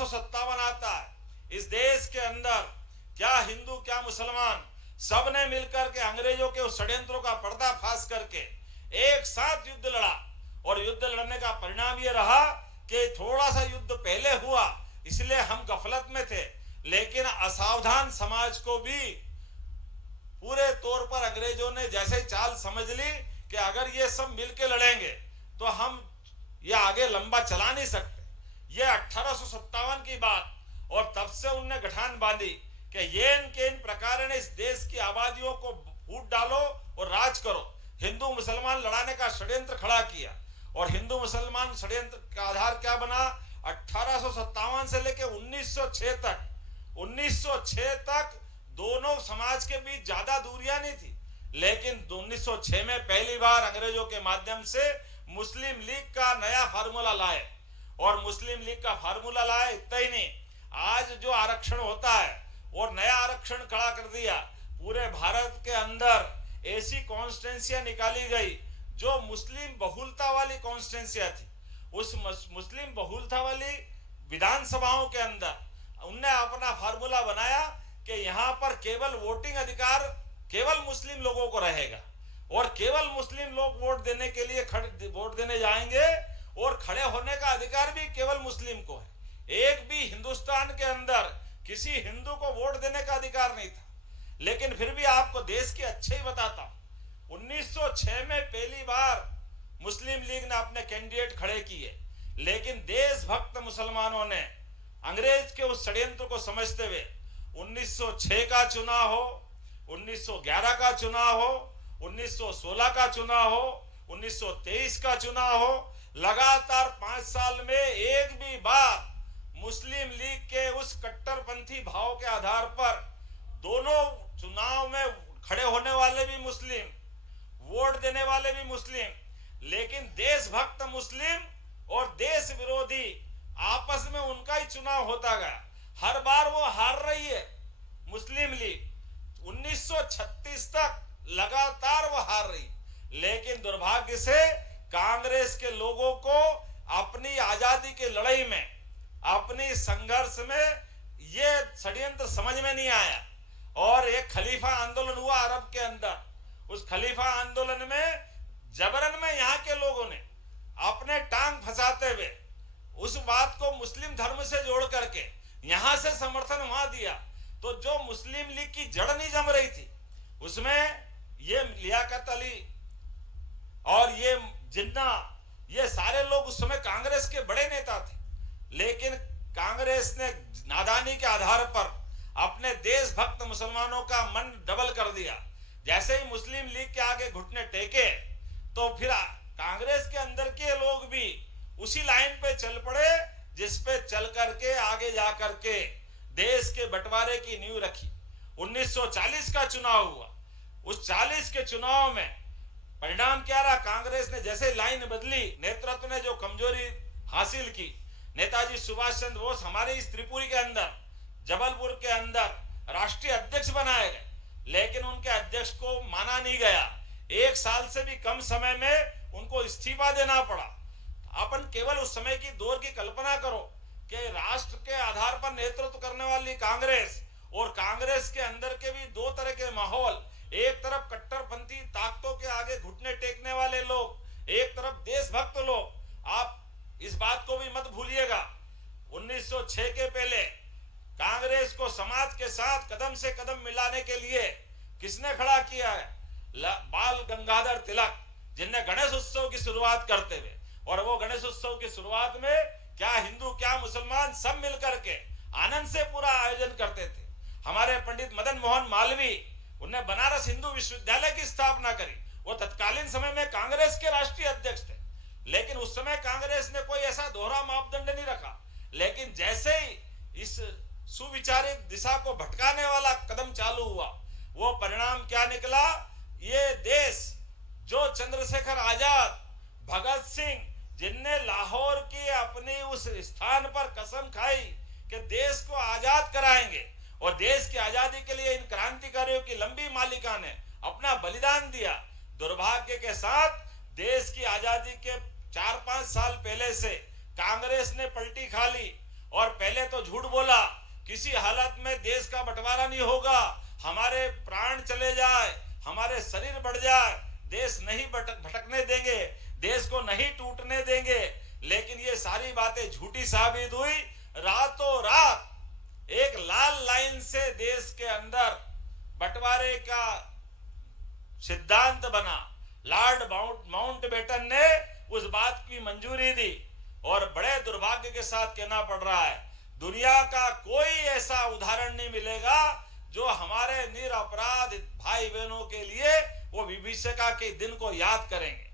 1857 आता है, इस देश के अंदर क्या हिंदू क्या मुसलमान सब ने मिलकर के अंग्रेजों के उस षड्यंत्रों का पर्दाफाश करके एक साथ युद्ध लड़ा। और युद्ध लड़ने का परिणाम ये रहा कि थोड़ा सा युद्ध पहले हुआ, इसलिए हम गफलत में थे, लेकिन असावधान समाज को भी पूरे तौर पर अंग्रेजों ने जैसे ही चाल समझ ली कि अगर ये सब मिलके लड़ेंगे तो हम ये आगे लंबा चला नहीं सकते। ये 1857 की बात, और तब से उनने गठान बांधी कि ये इनके इन प्रकार ने इस देश की आबादियों को फूट डालो और राज करो। हिंदू मुसलमान लड़ाने का षड्यंत्र खड़ा किया, और हिंदू मुसलमान षड्यंत्र का आधार क्या बना? 1857 से लेकर 1906 तक दोनों समाज के बीच ज्यादा दूरियां नहीं थी, लेकिन 1906 में पहली बार अंग्रेजों के माध्यम से मुस्लिम लीग का नया फार्मूला लाए। और मुस्लिम लीग का फार्मूला लाए, इतना ही नहीं, आज जो आरक्षण होता है और नया आरक्षण खड़ा कर दिया। पूरे भारत के अंदर ऐसी कॉन्स्टिट्यूंसियां निकाली गई जो मुस्लिम बहुलता वाली कॉन्स्टिट्यूंसियां थी। उस मुस्लिम बहुलता वाली विधानसभाओं के अंदर उनने अपना फार्मूला बनाया कि यहाँ पर केवल वोटिंग अधिकार केवल मुस्लिम लोगों को रहेगा, और केवल मुस्लिम लोग वोट देने के लिए वोट देने जाएंगे, और खड़े होने का अधिकार भी केवल मुस्लिम को है। एक भी हिंदुस्तान के अंदर किसी हिंदू को वोट देने का अधिकार नहीं था। लेकिन फिर भी आपको देश के अच्छे ही बताता हूं, 1906 में पहली बार मुस्लिम लीग ने अपने कैंडिडेट खड़े किए, लेकिन देशभक्त मुसलमानों ने अंग्रेज के उस षड्यंत्र को समझते हुए 1906 का चुनाव हो, 1911 का चुनाव हो, 1916 का चुनाव हो, 1923 का चुनाव हो, लगातार 5 साल में एक भी बार मुस्लिम लीग के उस कट्टरपंथी भाव के आधार पर दोनों चुनाव में खड़े होने वाले भी मुस्लिम, वोट देने वाले भी मुस्लिम, लेकिन देशभक्त मुस्लिम और देश विरोधी आपस में उनका ही चुनाव होता गया। हर बार वो हार रही है मुस्लिम लीग, 1936 तक लगातार वो हार रही, लेकिन दुर्भाग्य से कांग्रेस के लोगों को अपनी आजादी की लड़ाई में, अपनी संघर्ष में ये षड्यंत्र समझ में नहीं आया, और एक खलीफा आंदोलन हुआ अरब के अंदर। उस खलीफा आंदोलन में जबरन में यहाँ के लोगों ने अपने टांग फंसाते हुए उस बात को मुस्लिम धर्म से जोड़ करके यहां से समर्थन वहां दिया, तो जो मुस्लिम लीग की जड़ नहीं जम रही थी उसमें ये लियाकत अली और ये जिन्ना, ये सारे लोग उस समय कांग्रेस के बड़े नेता थे, लेकिन कांग्रेस ने नादानी के आधार पर अपने देशभक्त मुसलमानों का मन डबल कर दिया। जैसे ही मुस्लिम लीग के आगे घुटने टेके तो फिर कांग्रेस के अंदर के लोग भी उसी लाइन पे चल पड़े जिस पे चल करके आगे जा करके देश के बंटवारे की नींव रखी। 1940 का चुनाव हुआ, उस 40 के चुनाव में परिणाम क्या रहा? कांग्रेस ने जैसे लाइन बदली, नेतृत्व ने जो कमजोरी हासिल की, नेताजी सुभाष चंद्र बोस हमारे इस त्रिपुरी के अंदर, जबलपुर के अंदर राष्ट्रीय अध्यक्ष बनाए गए, लेकिन उनके अध्यक्ष को माना नहीं गया। 1 साल से भी कम समय में उनको इस्तीफा देना पड़ा। अपन केवल उस समय की दौर की कल्पना करो कि राष्ट्र के आधार पर नेतृत्व करने वाली कांग्रेस और कांग्रेस के अंदर के भी दो तरह के माहौल, एक तरफ कट्टरपंथी ताकतों के आगे घुटने टेकने वाले लोग, एक तरफ देशभक्त लोग। आप इस बात को भी मत भूलिएगा, 1906 के पहले कांग्रेस को समाज के साथ कदम से कदम मिलाने के लिए किसने खड़ा किया है? बाल गंगाधर तिलक, जिनने गणेश उत्सव की शुरुआत करते हुए, और वो गणेश उत्सव की शुरुआत में क्या हिंदू क्या मुसलमान सब मिलकर के आनंद से पूरा आयोजन करते थे। हमारे पंडित मदन मोहन मालवीय, उन्हें बनारस हिंदू विश्वविद्यालय की स्थापना करी। वो तत्कालीन समय में कांग्रेस के राष्ट्रीय अध्यक्ष थे, लेकिन उस समय कांग्रेस ने कोई ऐसा दोहरा मापदंड नहीं रखा। लेकिन जैसे ही इस सुविचारित दिशा को भटकाने वाला कदम चालू हुआ, वो परिणाम क्या निकला? ये देश जो चंद्रशेखर आजाद, भगत सिंह, जिनने लाहौर की अपनी उस स्थान पर कसम खाई कि देश को आजाद कराएंगे, और देश की आजादी के लिए इन क्रांतिकारियों की लंबी मालिका ने अपना बलिदान दिया। दुर्भाग्य के साथ देश की आजादी के 4-5 साल पहले से कांग्रेस ने पलटी खा ली, और पहले तो तो झूठ बोला, किसी हालत में देश का बंटवारा नहीं होगा, हमारे प्राण चले जाए, हमारे शरीर बढ़ जाए, देश नहीं भटकने देंगे, देश को नहीं टूटने देंगे। लेकिन ये सारी बातें झूठी साबित हुई। रातों रात एक लाल लाइन से देश के अंदर बंटवारे का सिद्धांत बना। लॉर्ड माउंटबेटन ने उस बात की मंजूरी दी और बड़े दुर्भाग्य के साथ कहना पड़ रहा है, दुनिया का कोई ऐसा उदाहरण नहीं मिलेगा जो हमारे निरपराध भाई बहनों के लिए वो विभीषिका के दिन को याद करेंगे।